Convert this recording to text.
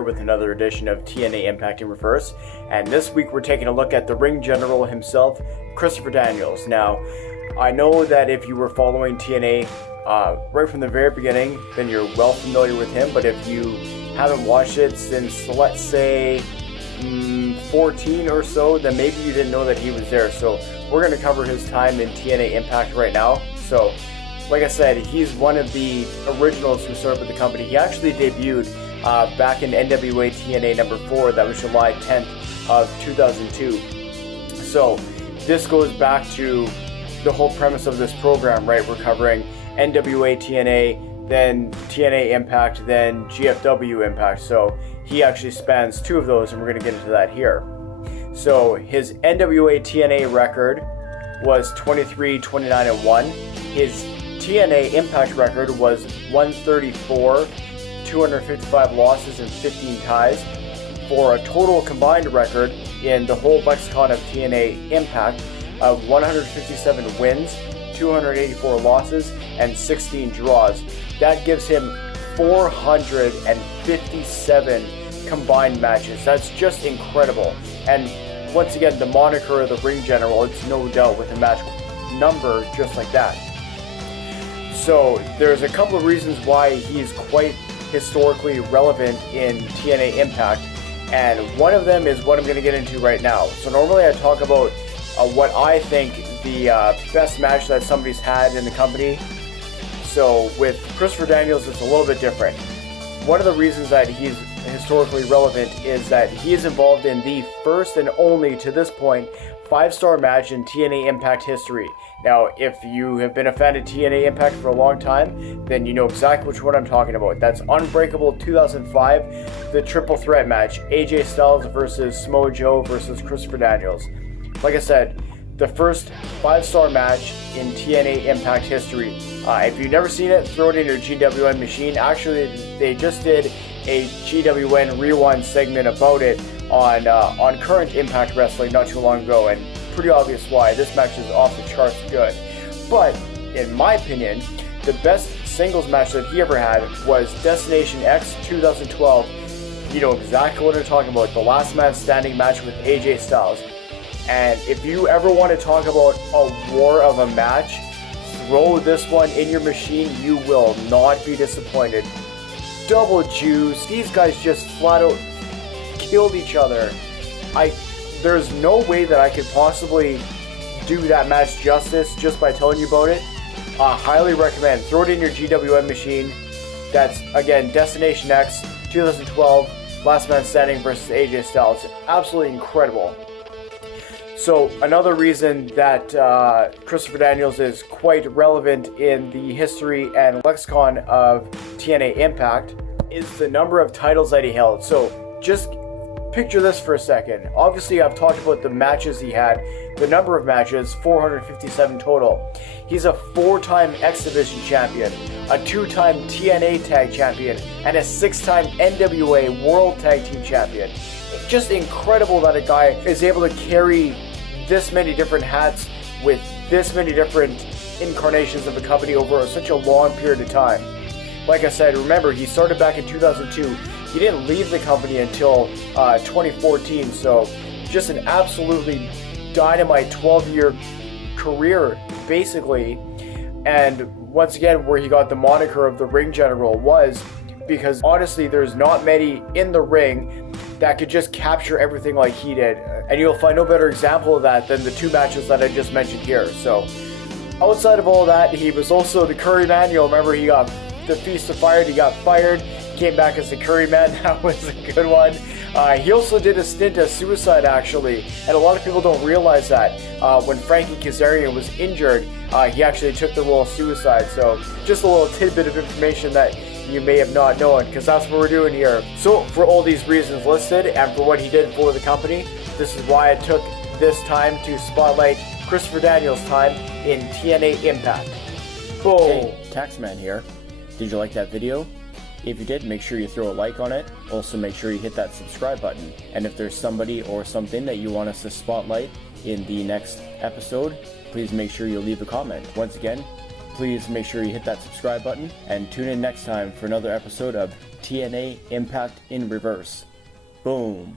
here with another edition of TNA Impact in Reverse, and this week we're taking a look at the ring general himself, Christopher Daniels. Now, I know that if you were following TNA right from the very beginning, then you're well familiar with him, but if you haven't watched it since, let's say, 14 or so, then maybe you didn't know that he was there. So we're going to cover his time in TNA Impact right now. So like I said, he's one of the originals who started with the company. He actually debuted back in NWA TNA number 4. That was July 10th of 2002. So this goes back to the whole premise of this program, right? We're covering NWA TNA, then TNA Impact, then GFW Impact. So he actually spans 2 of those, and we're going to get into that here. So his NWA TNA record was 23-29-1. His TNA Impact record was 134, 255 losses and 15 ties, for a total combined record in the whole lexicon of TNA Impact of 157 wins, 284 losses, and 16 draws. That gives him 457 combined matches. That's just incredible. And once again, the moniker of the ring general, it's no doubt with a match number just like that. So there's a couple of reasons why he's quite historically relevant in TNA Impact, and one of them is what I'm going to get into right now. So normally I talk about what I think the best match that somebody's had in the company. So with Christopher Daniels, it's a little bit different. One of the reasons that he's historically relevant is that he is involved in the first and only, to this point, 5-star match in TNA Impact history. Now, if you have been a fan of TNA Impact for a long time, then you know exactly which one I'm talking about. That's Unbreakable 2005, the triple threat match, AJ Styles versus Samoa Joe versus Christopher Daniels. Like I said, the first 5-star match in TNA Impact history. If you've never seen it, throw it in your GWN machine. Actually, they just did a GWN Rewind segment about it on Current Impact Wrestling not too long ago, and pretty obvious why. This match is off the charts good. But, in my opinion, the best singles match that he ever had was Destination X 2012. You know exactly what I'm talking about. The last man standing match with AJ Styles. And if you ever want to talk about a war of a match, throw this one in your machine. You will not be disappointed. Double juice. These guys just flat out killed each other. There's no way that I could possibly do that match justice just by telling you about it. I highly recommend. Throw it in your GWN machine. That's, again, Destination X 2012, Last Man Standing versus AJ Styles. Absolutely incredible. So another reason that Christopher Daniels is quite relevant in the history and lexicon of TNA Impact is the number of titles that he held. So just picture this for a second. Obviously, I've talked about the matches he had, the number of matches, 457 total. He's a 4-time X Division champion, a 2-time TNA Tag Champion, and a 6-time NWA World Tag Team Champion. It's just incredible that a guy is able to carry this many different hats with this many different incarnations of the company over such a long period of time. Like I said, remember, he started back in 2002. He didn't leave the company until 2014, so just an absolutely dynamite 12-year career, basically. And once again, where he got the moniker of the ring general was because, honestly, there's not many in the ring that could just capture everything like he did. And you'll find no better example of that than the 2 matches that I just mentioned here. So, outside of all that, he was also the Curry Man. You'll remember he got the Feast of Fire, he got fired, came back as the Curry Man. That was a good one. He also did a stint as Suicide, actually, and a lot of people don't realize that. When Frankie Kazarian was injured, he actually took the role of Suicide. So just a little tidbit of information that you may have not known, because that's what we're doing here. So for all these reasons listed and for what he did for the company, this is why I took this time to spotlight Christopher Daniels' time in TNA Impact. Boom! Hey, Taxman here. Did you like that video? If you did, make sure you throw a like on it. Also, make sure you hit that subscribe button. And if there's somebody or something that you want us to spotlight in the next episode, please make sure you leave a comment. Once again, please make sure you hit that subscribe button and tune in next time for another episode of TNA Impact in Reverse. Boom.